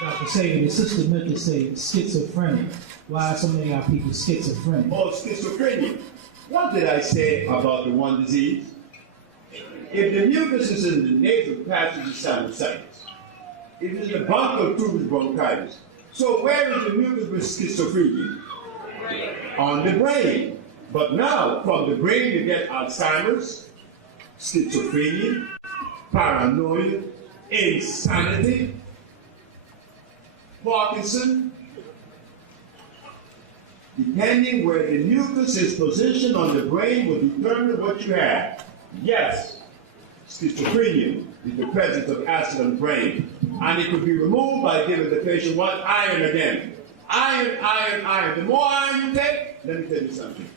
Dr. Sebi, the sister meant to say schizophrenia. Why are so many of our people schizophrenic? Oh, schizophrenia. What did I say about the one disease? If the mucus is in the nasal passage of sinusitis, if it's in the bronchial tuberous bronchitis, so where is the mucus with schizophrenia? On the brain. But now, from the brain you get Alzheimer's, schizophrenia, paranoia, insanity, Parkinson. Depending where the mucus is positioned on the brain will determine what you have. Yes, schizophrenia is the presence of acid on the brain. And it could be removed by giving the patient what? Iron again. Iron, iron, iron. The more iron you take, let me tell you something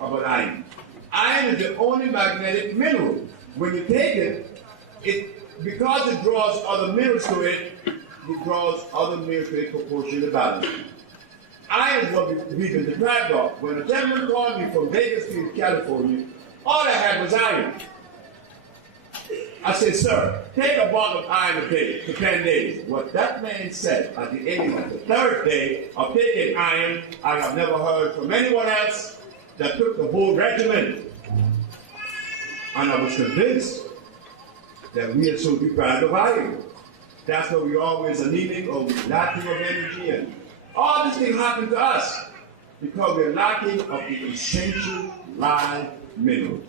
about iron. Iron is the only magnetic mineral. When you take it, because it draws other minerals to it, it draws other minerals to it proportionally balanced. Iron is what we've been deprived of. When a gentleman called me from Vegas to California, all I had was iron. I said, sir, take a bottle of iron a day for 10 days. What that man said at the end of the third day of taking iron, I have never heard from anyone else that took the whole regimen. And I was convinced that we are so deprived of iron. That's why we're always anemic or lacking of energy. And all this thing happened to us because we're lacking of the essential live minerals.